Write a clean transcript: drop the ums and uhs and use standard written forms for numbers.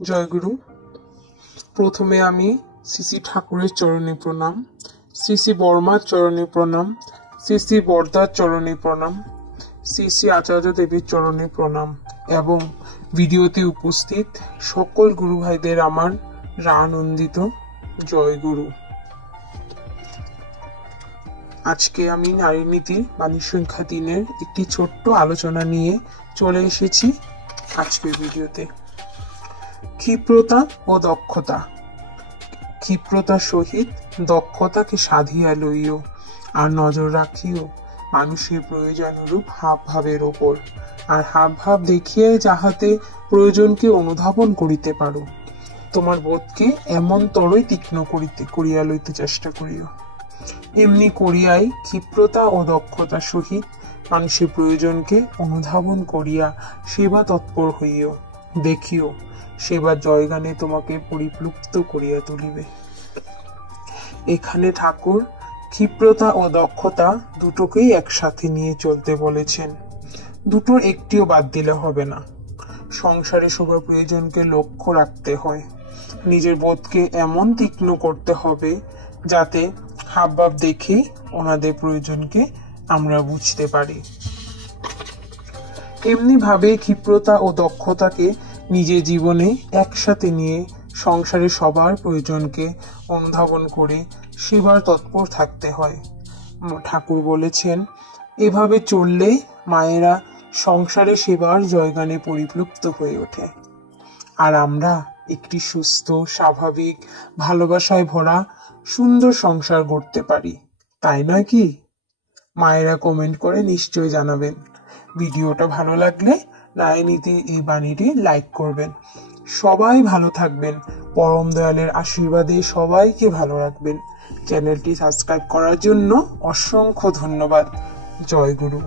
জয়গুরু। প্রথমে আমি শ্রী ঠাকুরের চরণে প্রণাম, শ্রী বর্মার চরণে প্রণাম, শ্রী বর্দার চরণে প্রণাম, শ্রী আচার্য দেবীর চরণে প্রণাম এবং ভিডিওতে উপস্থিত সকল গুরু ভাইদের আমার আনন্দিত জয়গুরু। আজকে আমি নারী নীতির বাণী সংখ্যা 3-এর একটি ছোট্ট আলোচনা নিয়ে চলে এসেছি আজকের ভিডিওতে। ক্ষিপ্রতা ও দক্ষতা। ক্ষিপ্রতার সহিত দক্ষতাকে সাধিয়া লইও, আর নজর রাখিও মানুষের প্রয়োজনরূপ হাব ভাবের ওপর, আর হাব ভাব দেখিয়ে যাহাতে প্রয়োজনকে অনুধাবন করিতে পারো। তোমার বোধকে এমন তরই তীক্ষ্ণ করিয়া লইতে চেষ্টা করিও। এমনি করিয়াই ক্ষিপ্রতা ও দক্ষতার সহিত মানুষের প্রয়োজনকে অনুধাবন করিয়া সেবা তৎপর হইও। দেখিও সেবা জয়গানে তোমাকে পরিপ্লুপ্ত করিয়া তুলিবে। এখানে ঠাকুর ক্ষিপ্রতা ও দক্ষতা দুটোকেই একসাথে নিয়ে চলতে বলেছেন। দুটোর একটিও বাদ দিলে হবে না। সংসারে সবার প্রয়োজনকে লক্ষ্য রাখতে হয়। নিজের বোধকে এমন তীক্ষ্ণ করতে হবে যাতে হাবভাব দেখে ওনাদের প্রয়োজনকে আমরা বুঝতে পারি। এমনি ভাবে ক্ষিপ্রতা ও দক্ষতাকে নিজের জীবনে একসাথে নিয়ে সংসারে সবার প্রয়োজনকে অনুধাবন করে সেবার তৎপর থাকতে হয়। ঠাকুর বলেছেন, এভাবে চললে মায়েরা সংসারে সেবার জয়গানে পরিপ্লুপ্ত হয়ে ওঠে, আর আমরা একটি সুস্থ, স্বাভাবিক, ভালোবাসায় ভরা সুন্দর সংসার গড়তে পারি। তাই নয় কি? মায়েরা কমেন্ট করে নিশ্চয় জানাবেন। ভিডিওটা ভালো লাগলে নারী নীতি এই বাণীটি লাইক করবেন। সবাই ভালো থাকবেন। পরম দয়ালের আশীর্বাদে সবাইকে ভালো রাখবেন। চ্যানেলটি সাবস্ক্রাইব করার জন্য অসংখ্য ধন্যবাদ। জয় গুরু।